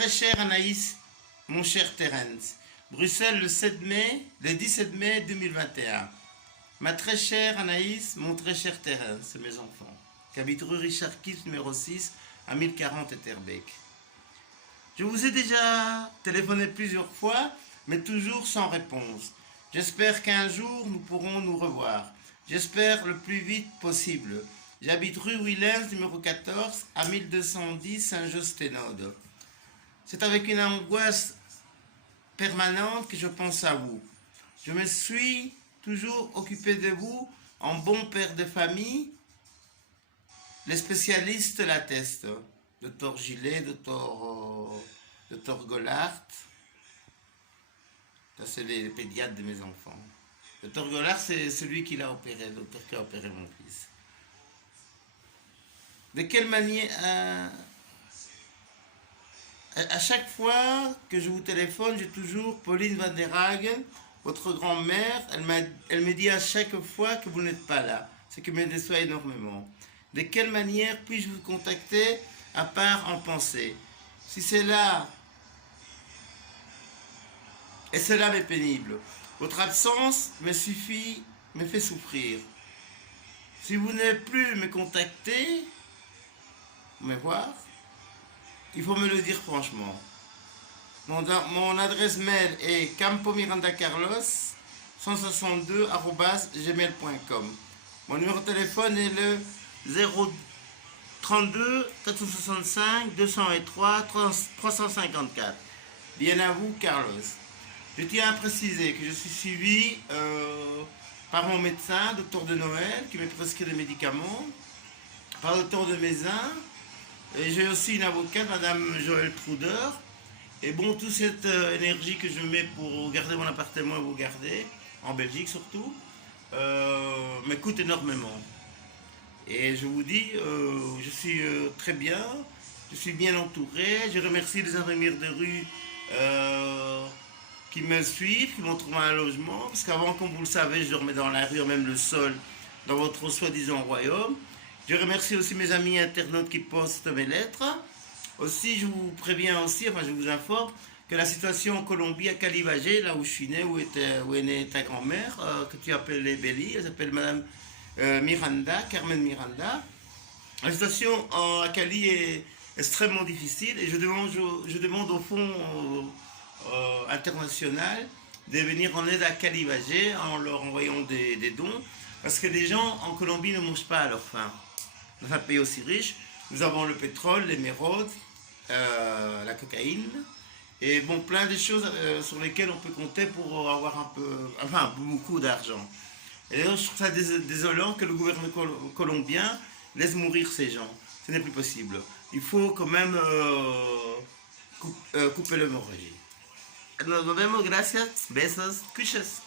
très chère Anaïs, mon cher Terence. Bruxelles le 17 mai 2021. Ma très chère Anaïs, mon très cher Terence, mes enfants, qui habitent rue Richard Kiff, numéro 6, à 1040 Etterbeek. Je vous ai déjà téléphoné plusieurs fois, mais toujours sans réponse. J'espère qu'un jour nous pourrons nous revoir. J'espère le plus vite possible. J'habite rue Willems, numéro 14, à 1210 Saint-Just-Ténode. C'est avec une angoisse permanente que je pense à vous. Je me suis toujours occupé de vous en bon père de famille. Les spécialistes l'attestent. Docteur Gillet, docteur Gollard. Ça, c'est les pédiatres de mes enfants. Docteur Gollard, c'est celui qui l'a opéré, le docteur qui a opéré mon fils. De quelle manière... à chaque fois que je vous téléphone, j'ai toujours Pauline Van der Hagen, votre grand-mère. Elle me dit à chaque fois que vous n'êtes pas là, ce qui me déçoit énormément. De quelle manière puis-je vous contacter à part en pensée? Si c'est là, et cela m'est pénible, votre absence me fait souffrir. Si vous n'avez plus me contacter, me voir, il faut me le dire franchement. Mon adresse mail est campomirandacarlos162@gmail.com. Mon numéro de téléphone est le 032 465 203 354. Bien à vous, Carlos. Je tiens à préciser que je suis suivi par mon médecin, docteur de Noël, qui me prescrit des médicaments, par le docteur de Mézin. Et j'ai aussi une avocate, Madame Joël Truder. Et bon, toute cette énergie que je mets pour garder mon appartement et vous garder, en Belgique surtout, m'écoute énormément. Et je vous dis, je suis très bien, je suis bien entouré. Je remercie les infirmières de rue qui me suivent, qui m'ont trouvé un logement. Parce qu'avant, comme vous le savez, je dormais dans la rue, même le sol, dans votre soi-disant royaume. Je remercie aussi mes amis internautes qui postent mes lettres. Aussi, je vous préviens aussi, enfin je vous informe, que la situation en Colombie, à Calivagé, là où je suis né, où est née ta grand-mère, que tu appelles les Belli, elle s'appelle Madame Miranda, Carmen Miranda. La situation à Cali est extrêmement difficile et je demande au Fonds international de venir en aide à Calivagé en leur envoyant des dons, parce que les gens en Colombie ne mangent pas à leur faim. Dans un pays aussi riche, nous avons le pétrole, l'émeraude, la cocaïne, et bon, plein de choses sur lesquelles on peut compter pour avoir un peu, enfin, beaucoup d'argent. Et là, je trouve ça désolant que le gouvernement colombien laisse mourir ces gens. Ce n'est plus possible. Il faut quand même couper l'hémorragie. Nos vemos, gracias, besos, cuchas.